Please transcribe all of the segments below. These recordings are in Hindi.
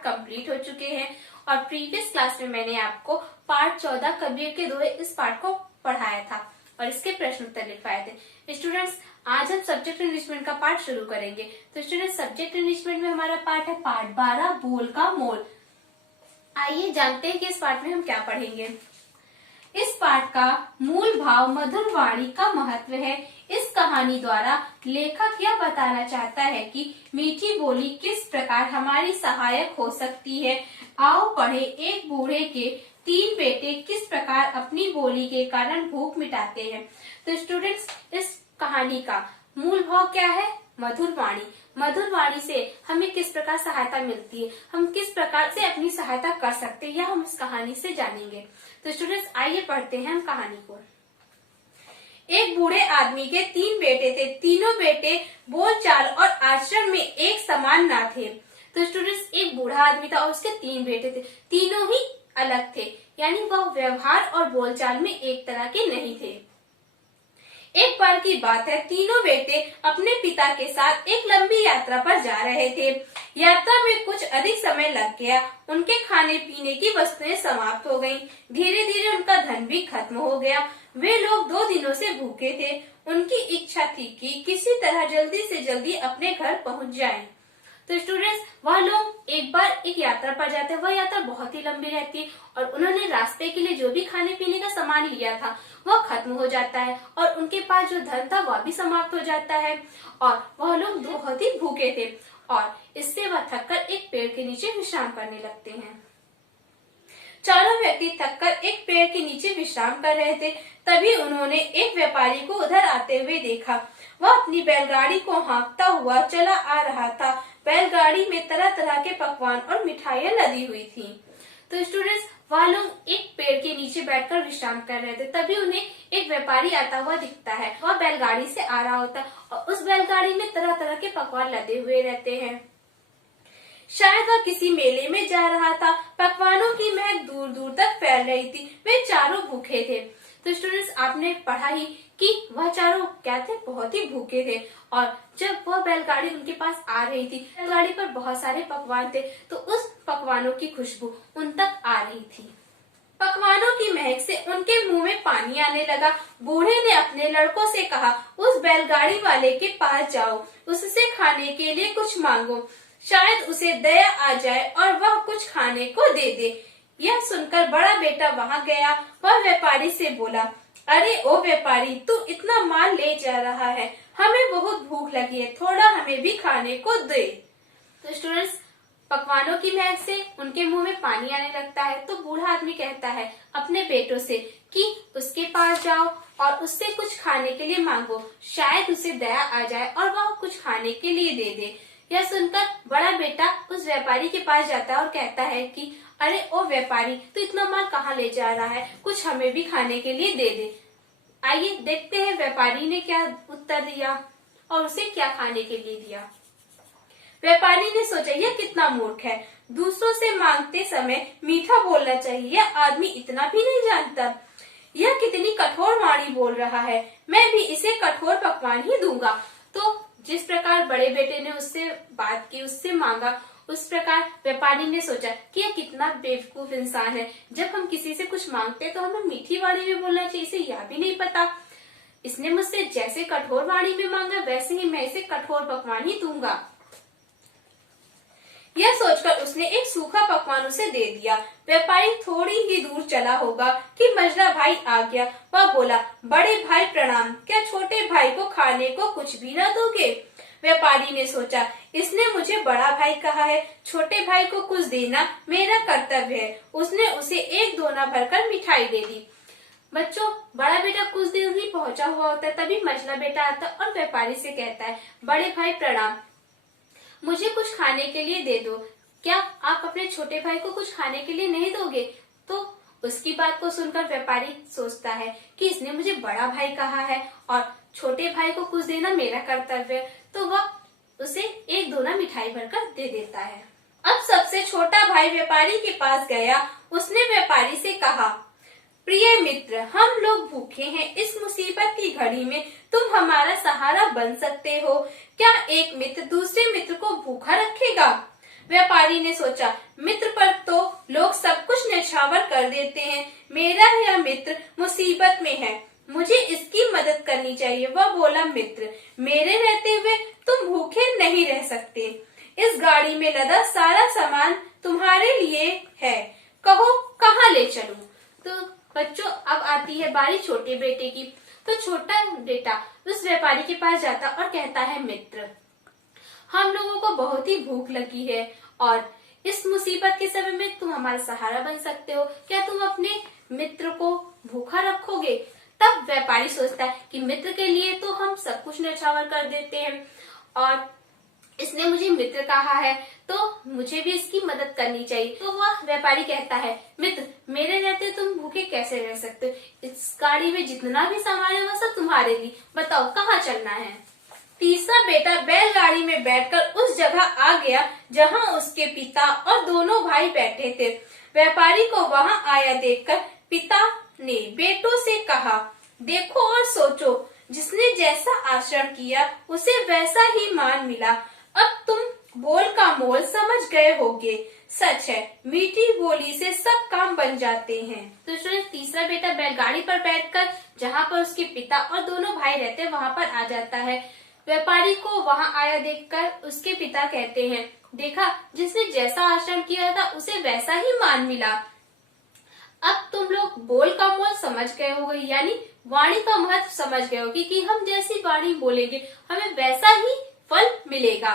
पार्ट कंप्लीट हो चुके हैं और प्रीवियस क्लास में मैंने आपको पार्ट 14 कबीर के दोहे इस पार्ट को पढ़ाया था और इसके प्रश्न उत्तर लिखवाए थे। स्टूडेंट्स, आज हम सब्जेक्ट एनरिचमेंट का पार्ट शुरू करेंगे। तो स्टूडेंट्स, सब्जेक्ट एनरिचमेंट में हमारा पार्ट है पार्ट 12 बोल का मोल। आइए जानते हैं कि इस पार्ट में हम क्या पढ़ेंगे। इस पाठ का मूल भाव मधुर वाणी का महत्व है। इस कहानी द्वारा लेखक यह बताना चाहता है कि मीठी बोली किस प्रकार हमारी सहायक हो सकती है। आओ पढ़े, एक बूढ़े के 3 बेटे किस प्रकार अपनी बोली के कारण भूख मिटाते हैं। तो स्टूडेंट्स, इस कहानी का मूल भाव क्या है? मधुर वाणी। मधुर वाणी से हमें किस प्रकार सहायता मिलती है, हम किस प्रकार से अपनी सहायता कर सकते हैं, यह हम इस कहानी से जानेंगे। तो स्टूडेंट्स, आइए पढ़ते हैं हम कहानी को। एक बूढ़े आदमी के 3 बेटे थे। तीनों बेटे बोलचाल और आचरण में एक समान न थे। तो स्टूडेंट्स, एक बूढ़ा आदमी था और उसके 3 बेटे थे, तीनों ही अलग थे, यानी वह व्यवहार और बोलचाल में एक तरह के नहीं थे। एक बार की बात है, तीनों बेटे अपने पिता के साथ एक लंबी यात्रा पर जा रहे थे। यात्रा में कुछ अधिक समय लग गया। उनके खाने पीने की वस्तुएं समाप्त हो गईं। धीरे धीरे उनका धन भी खत्म हो गया। वे लोग 2 दिनों से भूखे थे। उनकी इच्छा थी कि किसी तरह जल्दी से जल्दी अपने घर पहुंच जाएं। तो स्टूडेंट्स, वह लोग एक बार एक यात्रा पर जाते हैं। वह यात्रा बहुत ही लंबी रहती है और उन्होंने रास्ते के लिए जो भी खाने पीने का सामान लिया था वह खत्म हो जाता है और उनके पास जो धन था वह भी समाप्त हो जाता है और वह लोग बहुत ही भूखे थे और इससे वह थककर एक पेड़ के नीचे विश्राम करने लगते हैं। चारों व्यक्ति थककर एक पेड़ के नीचे विश्राम कर रहे थे। तभी उन्होंने एक व्यापारी को उधर आते हुए देखा। वह अपनी बैलगाड़ी को हाँकता हुआ चला आ रहा था। बैलगाड़ी में तरह तरह के पकवान और मिठाइयाँ लदी हुई थी। तो स्टूडेंट्स, वह लोग एक पेड़ के नीचे बैठकर विश्राम कर रहे थे। तभी उन्हें एक व्यापारी आता हुआ दिखता है। वह बैलगाड़ी से आ रहा होता है और उस बैलगाड़ी में तरह तरह के पकवान लदे हुए रहते हैं। शायद वह किसी मेले में जा रहा था। पकवानों की महक दूर दूर तक फैल रही थी। वे चारों भूखे थे। तो स्टूडेंट्स, आपने पढ़ा ही कि वह चारों क्या थे? बहुत ही भूखे थे और जब वह बैलगाड़ी उनके पास आ रही थी, बैलगाड़ी पर बहुत सारे पकवान थे, तो उस पकवानों की खुशबू उन तक आ रही थी। पकवानों की महक से उनके मुंह में पानी आने लगा। बूढ़े ने अपने लड़कों से कहा, उस बैलगाड़ी वाले के पास जाओ, उससे खाने के लिए कुछ मांगो, शायद उसे दया आ जाए और वह कुछ खाने को दे दे। यह सुनकर बड़ा बेटा वहां गया। वह व्यापारी से बोला, अरे ओ व्यापारी, तू इतना माल ले जा रहा है, हमें बहुत भूख लगी है, थोड़ा हमें भी खाने को दे। तो स्टूडेंट्स, पकवानों की महक से उनके मुंह में पानी आने लगता है। तो बूढ़ा आदमी कहता है अपने बेटों से कि उसके पास जाओ और उससे कुछ खाने के लिए मांगो, शायद उसे दया आ जाए और वह कुछ खाने के लिए दे दे। यह सुनकर बड़ा बेटा उस व्यापारी के पास जाता है और कहता है कि अरे ओ व्यापारी, तू इतना माल कहाँ ले जा रहा है, कुछ हमें भी खाने के लिए दे दे। आइए देखते हैं व्यापारी ने क्या उत्तर दिया और उसे क्या खाने के लिए दिया। व्यापारी ने सोचा, यह कितना मूर्ख है, दूसरों से मांगते समय मीठा बोलना चाहिए, यह आदमी इतना भी नहीं जानता। यह कितनी कठोर वाणी बोल रहा है, मैं भी इसे कठोर पकवान ही दूंगा। तो जिस प्रकार बड़े बेटे ने उससे बात की, उससे मांगा, उस प्रकार व्यापारी ने सोचा कि यह कितना बेवकूफ इंसान है। जब हम किसी से कुछ मांगते तो हमें मीठी वाणी में बोलना चाहिए, इसे यह भी नहीं पता। इसने मुझसे जैसे कठोर वाणी में मांगा, वैसे ही मैं इसे कठोर पकवान ही दूंगा। यह सोचकर उसने एक सूखा पकवान उसे दे दिया। व्यापारी थोड़ी ही दूर चला होगा कि मंझला भाई आ गया। वह बोला, बड़े भाई प्रणाम, क्या छोटे भाई को खाने को कुछ भी न दोगे? व्यापारी ने सोचा, इसने मुझे बड़ा भाई कहा है, छोटे भाई को कुछ देना मेरा कर्तव्य है। उसने उसे एक दोना भरकर मिठाई दे दी। बच्चों, बड़ा बेटा कुछ देर ही पहुंचा हुआ होता है, तभी मंझला बेटा आता और व्यापारी से कहता है, बड़े भाई प्रणाम, मुझे कुछ खाने के लिए दे दो। क्या आप अपने छोटे भाई को कुछ खाने के लिए नहीं दोगे? तो उसकी बात को सुनकर व्यापारी सोचता है कि इसने मुझे बड़ा भाई कहा है और छोटे भाई को कुछ देना मेरा कर्तव्य है, तो वह उसे एक दोना मिठाई भरकर दे देता है। अब सबसे छोटा भाई व्यापारी के पास गया। उसने व्यापारी से कहा, प्रिय मित्र, हम लोग भूखे हैं, इस मुसीबत की घड़ी में तुम हमारा सहारा बन सकते हो। क्या एक मित्र दूसरे मित्र को भूखा रखेगा? व्यापारी ने सोचा, मित्र पर तो लोग सब कुछ न्यौछावर कर देते हैं, मेरा यह मित्र मुसीबत में है, मुझे इसकी मदद करनी चाहिए। वह बोला, मित्र, मेरे रहते हुए तुम भूखे नहीं रह सकते। इस गाड़ी में लदा सारा सामान तुम्हारे लिए है, कहो कहाँ ले चलूं? तो बच्चों, अब आती है बारी छोटे बेटे की। तो छोटा बेटा उस व्यापारी के पास जाता और कहता है, मित्र, हम लोगों को बहुत ही भूख लगी है और इस मुसीबत के समय में तुम हमारा सहारा बन सकते हो, क्या तुम अपने मित्र को भूखा रखोगे? तब व्यापारी सोचता है कि मित्र के लिए तो हम सब कुछ न्यौछावर कर देते हैं और इसने मुझे मित्र कहा है तो मुझे भी इसकी मदद करनी चाहिए। तो वह व्यापारी कहता है, मित्र, मेरे रहते तुम भूखे कैसे रह सकते हो? इस गाड़ी में जितना भी सामान है वह सब तुम्हारे लिए, बताओ कहाँ चलना है? तीसरा बेटा बैलगाड़ी में बैठकर उस जगह आ गया जहाँ उसके पिता और दोनों भाई बैठे थे। व्यापारी को वहाँ आया देखकर पिता ने बेटों से कहा, देखो और सोचो, जिसने जैसा आचरण किया उसे वैसा ही मान मिला। अब तुम बोल का मोल समझ गए होगे। सच है, मीठी बोली से सब काम बन जाते हैं। तो स्टूडेंट, तीसरा बेटा बैलगाड़ी पर बैठकर जहाँ पर उसके पिता और दोनों भाई रहते हैं वहाँ पर आ जाता है। व्यापारी को वहाँ आया देखकर उसके पिता कहते हैं, देखा, जिसने जैसा आचरण किया था उसे वैसा ही मान मिला। अब तुम लोग बोल का मोल समझ गए होगे, यानी वाणी का महत्व समझ गए होगे कि हम जैसी वाणी बोलेंगे हमें वैसा ही फल मिलेगा।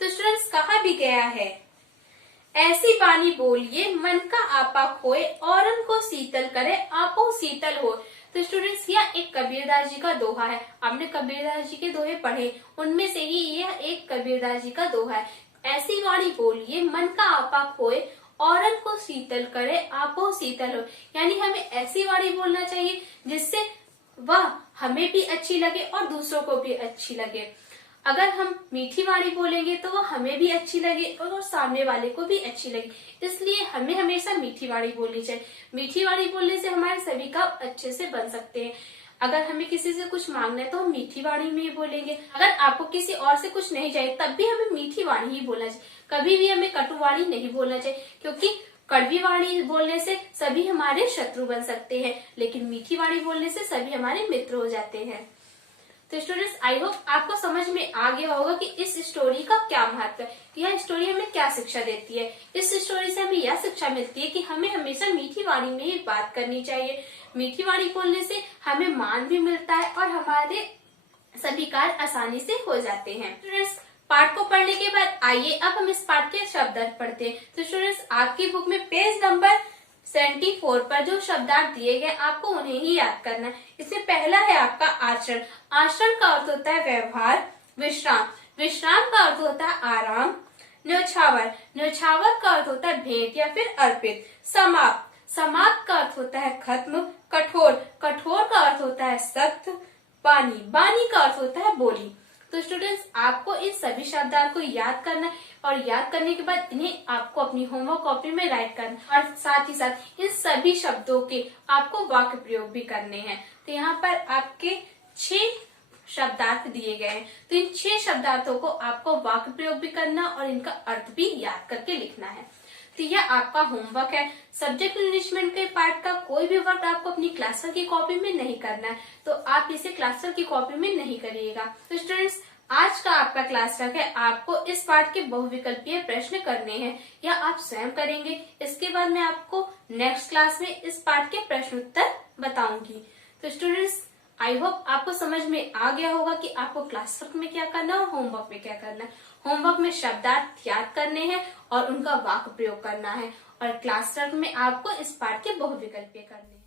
तो स्टूडेंट्स, कहा भी गया है, ऐसी वाणी बोलिए मन का आपा खोए, औरन को शीतल करे आपो शीतल हो। तो स्टूडेंट्स, यह एक कबीरदास जी का दोहा है। आपने कबीरदास जी के दोहे पढ़े, उनमें से ही यह एक कबीरदास जी का दोहा है। ऐसी वाणी बोलिए मन का आपा खोए, औरन को शीतल करे आपो शीतल हो, यानी हमें ऐसी वाणी बोलना चाहिए जिससे वह हमें भी अच्छी लगे और दूसरों को भी अच्छी लगे। अगर हम मीठी वाणी बोलेंगे तो वह हमें भी अच्छी लगे और सामने वाले को भी अच्छी लगे, इसलिए हमें हमेशा मीठी वाणी बोलनी चाहिए। मीठी वाणी बोलने से हमारे सभी काम अच्छे से बन सकते हैं। अगर हमें किसी से कुछ मांगना है तो हम मीठी वाणी में ही बोलेंगे। अगर आपको किसी और से कुछ नहीं चाहिए तब भी हमें मीठी वाणी ही बोलना चाहिए, कभी भी हमें कटु वाणी नहीं बोलना चाहिए, क्योंकि कड़वी वाणी बोलने से सभी हमारे शत्रु बन सकते हैं, लेकिन मीठी वाणी बोलने से सभी हमारे मित्र हो जाते हैं। तो स्टूडेंट्स, आई होप आपको समझ में आ गया होगा कि इस स्टोरी का क्या महत्व है, यह स्टोरी हमें क्या शिक्षा देती है। इस स्टोरी से हमें यह शिक्षा मिलती है कि हमें हमेशा मीठी वाणी में ही बात करनी चाहिए। मीठी वाणी बोलने से हमें मान भी मिलता है और हमारे सभी कार्य आसानी से हो जाते हैं। स्टूडेंट्स, पाठ को पढ़ने के बाद आइए अब हम इस पाठ के शब्दार्थ पढ़ते हैं। तो स्टूडेंट्स, आपकी बुक में पेज नंबर 74 पर जो शब्दार्थ दिए गए आपको उन्हें ही याद करना है। इसमें पहला है आपका आचरण। आचरण का अर्थ होता है व्यवहार। विश्राम, विश्राम का अर्थ होता है आराम। न्यौछावर, न्यौछावर का अर्थ होता है भेंट या फिर अर्पित। समाप्त, समाप्त का अर्थ होता है खत्म। कठोर, कठोर का अर्थ होता है सख्त। बानी, बानी का अर्थ होता है बोली। तो स्टूडेंट्स, आपको इन सभी शब्दार्थ को याद करना है और याद करने के बाद इन्हें आपको अपनी होमवर्क कॉपी में राइट करना और साथ ही साथ इन सभी शब्दों के आपको वाक्य प्रयोग भी करने हैं। तो यहाँ पर आपके 6 शब्दार्थ दिए गए हैं, तो इन 6 शब्दार्थों को आपको वाक्य प्रयोग भी करना और इनका अर्थ भी याद करके लिखना है। तो यह आपका होमवर्क है। सब्जेक्ट इंग्लिशमेंट के पार्ट का कोई भी वर्क आपको अपनी क्लासवर्क की कॉपी में नहीं करना है, तो आप इसे क्लासवर्क की कॉपी में नहीं करिएगा। तो स्टूडेंट्स, आज का आपका क्लासवर्क है, आपको इस पार्ट के बहुविकल्पीय प्रश्न करने हैं या आप स्वयं करेंगे। इसके बाद मैं आपको नेक्स्ट क्लास में इस पार्ट के प्रश्न उत्तर बताऊंगी। तो स्टूडेंट्स, आई होप आपको समझ में आ गया होगा कि आपको क्लासवर्क में क्या करना है और होमवर्क में क्या करना है। होमवर्क में शब्दार्थ याद करने हैं और उनका वाक्य प्रयोग करना है और क्लासवर्क में आपको इस पाठ के बहुविकल्पीय करने हैं।